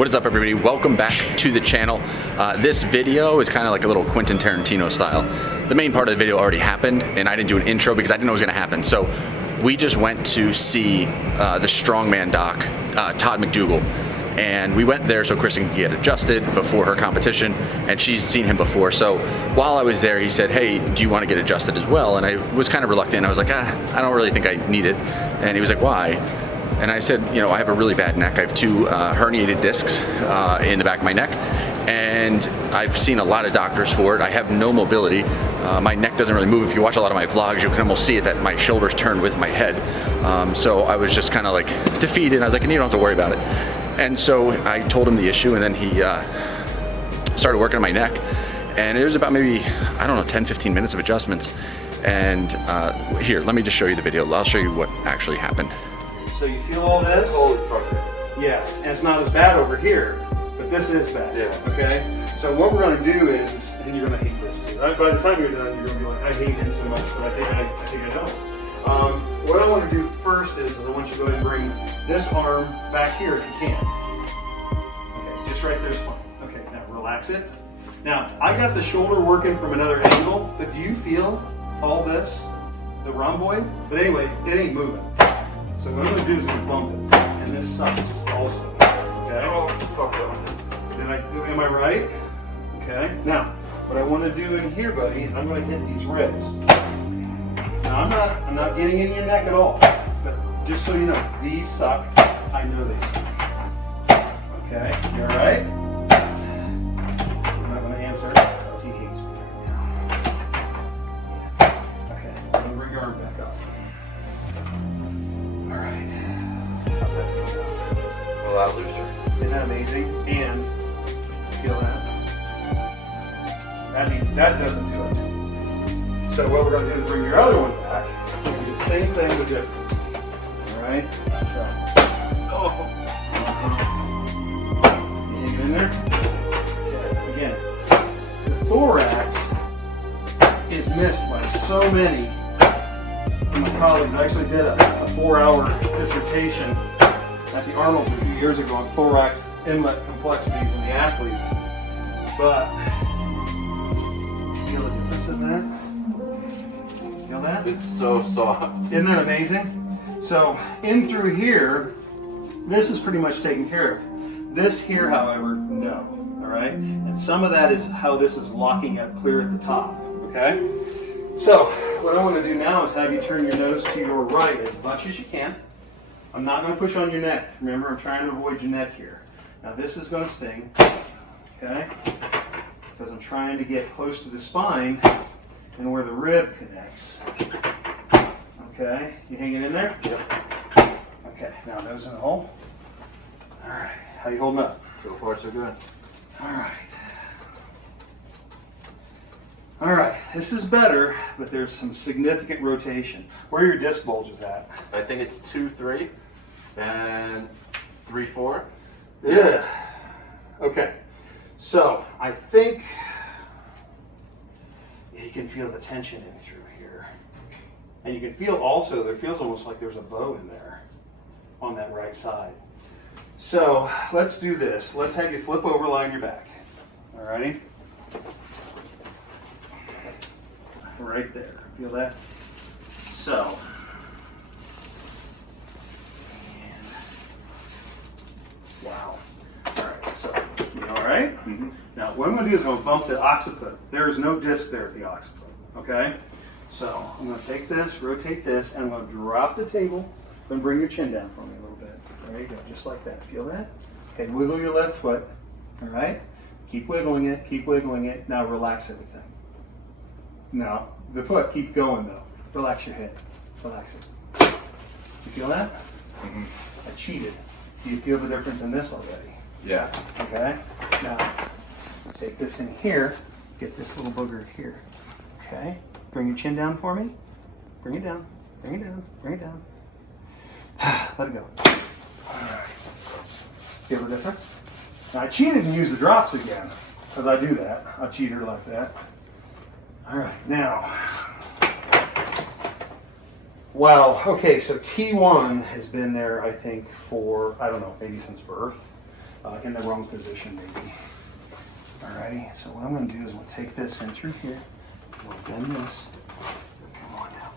What is up, everybody? Welcome back to the channel. This video is kind of like a little Quentin Tarantino style. The main part of the video already happened, and I didn't do an intro because I didn't know it was going to happen. So we just went to see the Strongman doc, Todd McDougle. And we went there so Kristen could get adjusted before her competition, and she's seen him before. So while I was there, he said, hey, do you want to get adjusted as well? And I was kind of reluctant. I was like, I don't really think I need it. And he was like, why? And I said, you know, I have a really bad neck. I have two herniated discs in the back of my neck, and I've seen a lot of doctors for it. I have no mobility. My neck doesn't really move. If you watch a lot of my vlogs, you can almost see it that my shoulders turn with my head. So I was just kind of like defeated, and I was like, you don't have to worry about it. And so I told him the issue, and then he started working on my neck. And it was about maybe, I don't know, 10, 15 minutes of adjustments. And here, let me just show you the video. I'll show you what actually happened. So you feel all this? Holy fuck. Yes, and it's not as bad over here, but this is bad. Yeah. Okay? So what we're going to do is, and you're going to hate this too. By the time you're done, you're going to be like, I hate him so much, but I think I don't. What I want to do first is I want you to go ahead and bring this arm back here if you can. Okay, just right there is fine. Okay, now relax it. Now, I got the shoulder working from another angle, but do you feel all this? The rhomboid? But anyway, it ain't moving. So what I'm going to do is I'm going to bump it. And this sucks also. Okay? Oh, fuck up. Am I right? Okay. Now, what I want to do in here, buddy, is I'm going to hit these ribs. Now, I'm not getting in your neck at all. But just so you know, these suck. I know they suck. Okay? You all right? He's not going to answer because he hates me right now. Okay. I'm going to bring your arm back up. All right. How's that feel? A lot looser. Isn't that amazing? And feel that? That doesn't do it. So what we're going to do is bring your other one back. We're going to do the same thing but different. All right? So. Oh. You get in there? Okay. Again, the thorax is missed by so many of my colleagues. I actually did a 4-hour dissertation at the Arnold's a few years ago on thorax inlet complexities in the athletes. But feel the difference in that? Feel that? It's so soft. Isn't that amazing? So in through here, this is pretty much taken care of. This here, however, no. All right? And some of that is how this is locking up clear at the top. Okay? So what I want to do now is have you turn your nose to your right as much as you can. I'm not going to push on your neck. Remember, I'm trying to avoid your neck here. Now this is going to sting, okay? Because I'm trying to get close to the spine and where the rib connects. Okay, you hanging in there? Yep. Okay, now nose in the hole. All right, how you holding up? So far, so good. All right. All right, this is better, but there's some significant rotation. Where are your disc bulges at? I think it's 2-3 and 3-4. Yeah. Okay. So I think you can feel the tension in through here. And you can feel also, there feels almost like there's a bow in there on that right side. So let's do this. Let's have you flip over, lie on your back. All righty? Right there. Feel that? So. Wow. All right, so, you all right? Mm-hmm. Now, what I'm going to do is I'm going to bump the occiput. There is no disc there at the occiput, okay? So, I'm going to take this, rotate this, and I'm going to drop the table, then bring your chin down for me a little bit. There you go, just like that. Feel that? Okay, wiggle your left foot, all right? Keep wiggling it, keep wiggling it. Now, relax everything. Now, the foot, keep going though. Relax your head, relax it. You feel that? Mm-hmm. I cheated. Do you feel the difference in this already? Yeah. Okay. Now, take this in here. Get this little booger here. Okay. Bring your chin down for me. Bring it down. Bring it down. Bring it down. Let it go. All right. Feel the difference? Now, I cheated and used the drops again because I do that. I cheater like that. All right. Now. Wow, okay, so T1 has been there, I think, for, I don't know, maybe since birth. in the wrong position maybe. Alrighty, so what I'm going to do is we'll take this in through here. We'll bend this. Come on now.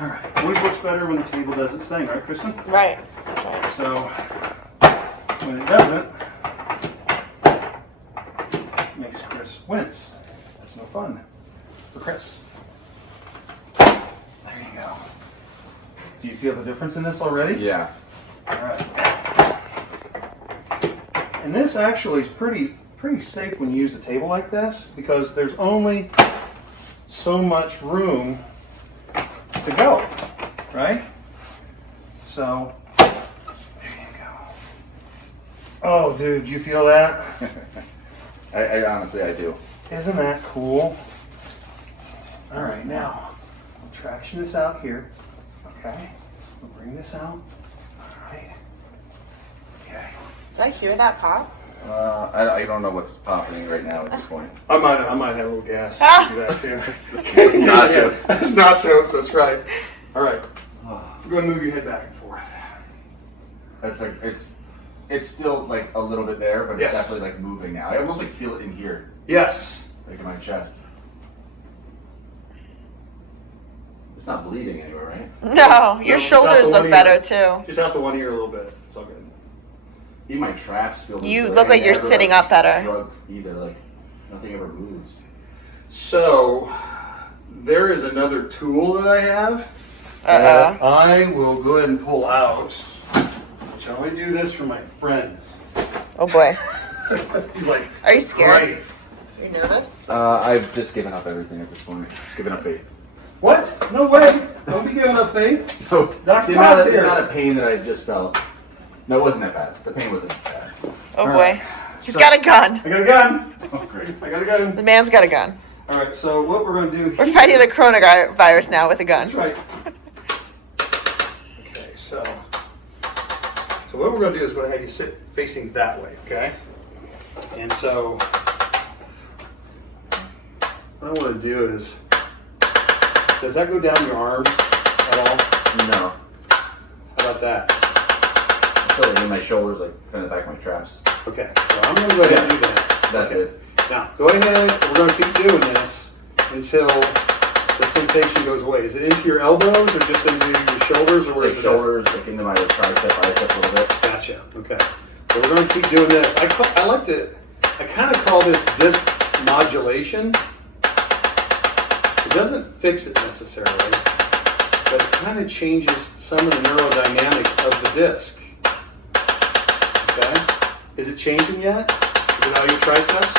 Alright, always works better when the table does its thing, right, Kristen? Right. That's right. So, when it doesn't, it makes Chris wince. That's no fun for Chris. There you go. Do you feel the difference in this already? Yeah. Alright. And this actually is pretty safe when you use a table like this because there's only so much room to go, right? So, there you go. Oh, dude, you feel that? I honestly, I do. Isn't that cool? All right, now, we'll traction this out here. Okay, we'll bring this out. All right. Okay. Did I hear that pop? I don't know what's popping right now at this point. I might have a little gas. Do that too. Nachos. Yeah, it's nachos, that's right. All right. Go and move your head back and forth. It's like it's still like a little bit there, but it's Yes. definitely like moving now. I almost like feel it in here, Yes. like in my chest. It's not bleeding anywhere, right? No, your it's shoulders not the look one better ear. too. Just out the one ear a little bit. It's all good. Even my traps feel. You looser. look like I you're never, sitting like, up better. Shrug either, like nothing ever moves. So, there is another tool that I have. Uh-oh. I will go ahead and pull out. Shall we do this for my friends? Oh boy. He's like, Are you scared? great. You nervous? I've just given up everything at this point. Given up faith. What? No way. Don't be giving up faith. No, Dr. the amount Todd's of here. pain that I just felt. No, it wasn't that bad. The pain wasn't that bad. Oh All boy. right. He's got a gun. I got a gun. Oh, great. I got a gun. The man's got a gun. All right, so what we're going to do We're here- fighting the coronavirus now with a That's gun. right. Okay, so what we're going to do is we're going to have you sit facing that way, okay? And so what I want to do is, does that go down your arms at all? No. How about that? I feel like in my shoulders, like kind of the back of my traps. Okay, so I'm going to go ahead and do that. That's Okay. it. Now, go ahead, we're going to keep doing this until the sensation goes away. Is it into your elbows or just into your shoulders or where Like is it? shoulders, like into my tricep, bicep a little bit. Gotcha. Okay. So we're going to keep doing this. I kind of call this disc modulation. It doesn't fix it necessarily, but it kind of changes some of the neurodynamic of the disc. Okay. Is it changing yet? Is it all your triceps?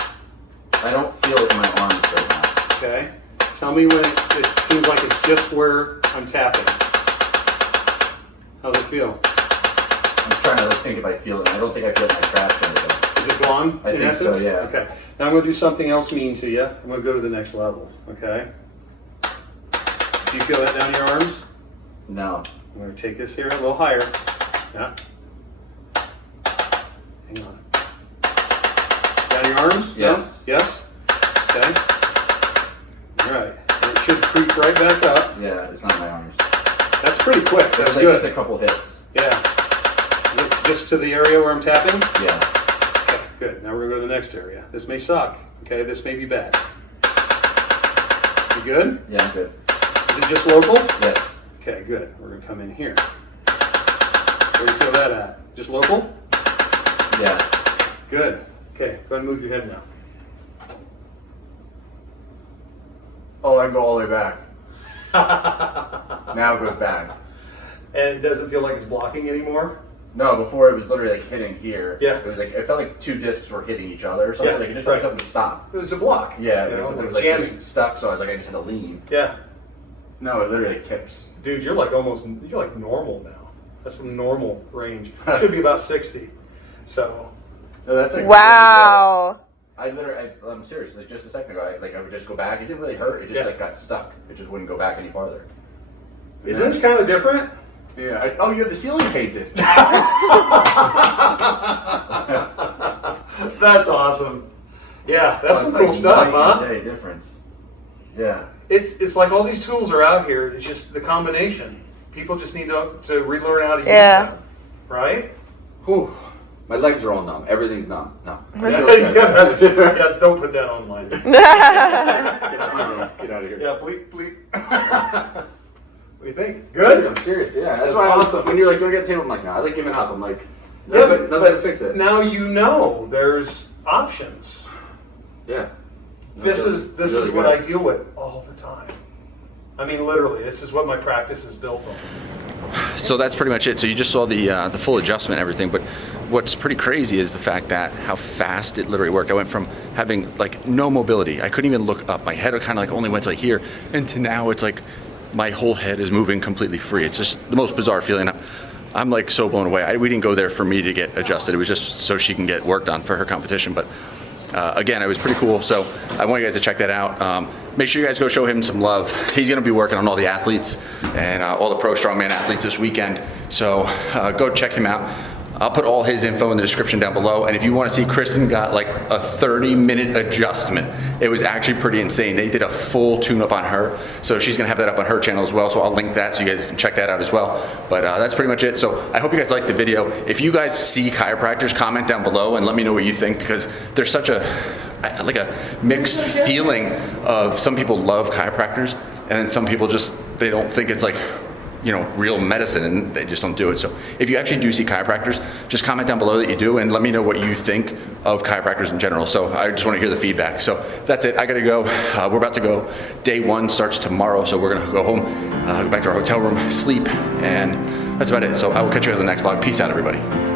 I don't feel it in my arms right now. Okay. Tell me when it seems like it's just where I'm tapping. How's it feel? I'm trying to think if I feel it. I don't think I feel it in my traps or anything. Is it gone I in think essence? so, yeah. Okay. Now I'm going to do something else mean to you. I'm going to go to the next level. Okay. Do you feel that down your arms? No. I'm going to take this here a little higher. Yeah. Hang on. Down your arms? Yes. No? Yes? Okay. All right. And it should creep right back up. Yeah, it's not my arms. That's pretty quick. That's It's like good. just a couple hits. Yeah. Is it just to the area where I'm tapping? Yeah. Okay, good. Now we're going to go to the next area. This may suck. Okay, this may be bad. You good? Yeah, I'm good. Is it just local? Yes. Okay, good. We're going to come in here. Where do you feel that at? Just local? Yeah. Good. Okay, go ahead and move your head now. Oh, I go all the way back. Now it goes back. And it doesn't feel like it's blocking anymore? No, before it was literally like hitting here. Yeah. It was like, it felt like two discs were hitting each other or something. Yeah, like it just felt like right. something stopped. It was a block. Yeah, You know, it was like like jamming. just stuck, so I was like, I just had to lean. Yeah. No, it literally tips. Dude, you're like normal now. That's the normal range. It should be about 60. So, No, that's like Wow. I'm serious. Like just a second ago, I would just go back. It didn't really hurt. It just Yeah. like got stuck. It just wouldn't go back any farther. isn't this kind of different? Yeah. Oh, you have the ceiling painted. That's awesome. Yeah, that's some cool stuff, huh? Night and day difference. Yeah. It's like all these tools are out here. It's just the combination. People just need to relearn how to use Yeah. them, right? Whew. My legs are all numb. Everything's numb. No. Yeah, don't put that online. Get out of my room. Get out of here. Yeah, bleep, bleep. What do you think? Good? I'm serious, yeah. That's That's why awesome. when you're like, you want to get a table, I'm like, no, I like giving up. I'm like, Yeah, no, but doesn't fix it. now you know there's options. Yeah. This is what I deal with all the time. I mean, literally, this is what my practice is built on. So that's pretty much it. So you just saw the full adjustment and everything, but what's pretty crazy is the fact that how fast it literally worked. I went from having like no mobility. I couldn't even look up. My head kind of like only went like here, and to now it's like my whole head is moving completely free. It's just the most bizarre feeling. I'm like so blown away. We didn't go there for me to get adjusted. It was just so she can get work done for her competition. But again, it was pretty cool. So I want you guys to check that out. Make sure you guys go show him some love. He's going to be working on all the athletes and all the pro strongman athletes this weekend. So go check him out. I'll put all his info in the description down below. And if you want to see, Kristen got like a 30-minute adjustment. It was actually pretty insane. They did a full tune-up on her. So she's going to have that up on her channel as well. So I'll link that so you guys can check that out as well. But that's pretty much it. So I hope you guys liked the video. If you guys see chiropractors, comment down below and let me know what you think, because there's such a mixed feeling of some people love chiropractors and then some people just, they don't think it's like, you know, real medicine, and they just don't do it. So if you actually do see chiropractors, just comment down below that you do and let me know what you think of chiropractors in general. So I just want to hear the feedback. So that's it. I got to go. We're about to go. Day one starts tomorrow. So we're going to go home, go back to our hotel room, sleep, and that's about it. So I will catch you guys in the next vlog. Peace out, everybody.